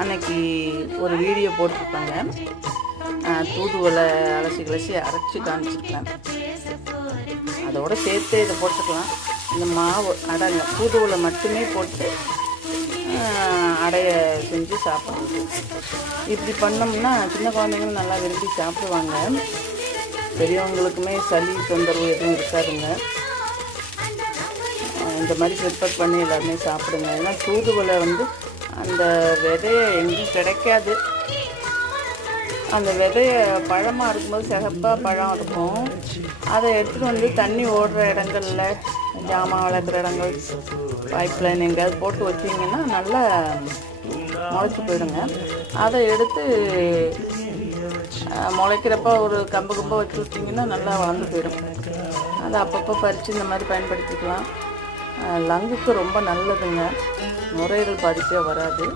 அன்னைக்கு ஒரு வீடியோ போட்டிருப்பாங்க. தூதுவளை அலசி கலசி அரைச்சி காமிச்சிருக்கேன் அதோட சேர்த்து இதை போட்டுக்கலாம். இந்த மாவு அடைங்க தூதுவளை மட்டுமே போட்டு அடையை அடைய செஞ்சு சாப்பிட்றது இப்படி பண்ணோம்னா சின்ன குழந்தைங்களும் நல்லா விரும்பி சாப்பிடுவாங்க. பெரியவங்களுக்குமே சளி தொந்தரவு எதுவும் இருக்காதுங்க. இந்த மாதிரி ப்ரிப்பேர் பண்ணி எல்லாருமே சாப்பிடுங்க. ஏன்னா தூதுவளை வந்து அந்த விதையை எங்கேயும் கிடைக்காது. அந்த விதைய பழமாக இருக்கும்போது சிகப்பாக பழம் இருக்கும். அதை எடுத்துகிட்டு வந்து தண்ணி ஓடுற இடங்கள்ல ஜாமான் வளர்க்குற இடங்கள் பைப் லைன் எங்கேயாவது போட்டு வச்சிங்கன்னா நல்லா முளைச்சி போயிடுங்க. அதை எடுத்து முளைக்கிறப்ப ஒரு கம்பு கம்பை வச்சு விட்டிங்கன்னா நல்லா வளர்ந்து போயிடும். அதை அப்பப்போ பறித்து இந்த மாதிரி பயன்படுத்திக்கலாம். லங்குக்கு ரொம்ப நல்லதுங்க. நுரையீரல் பாதிப்பே வராது.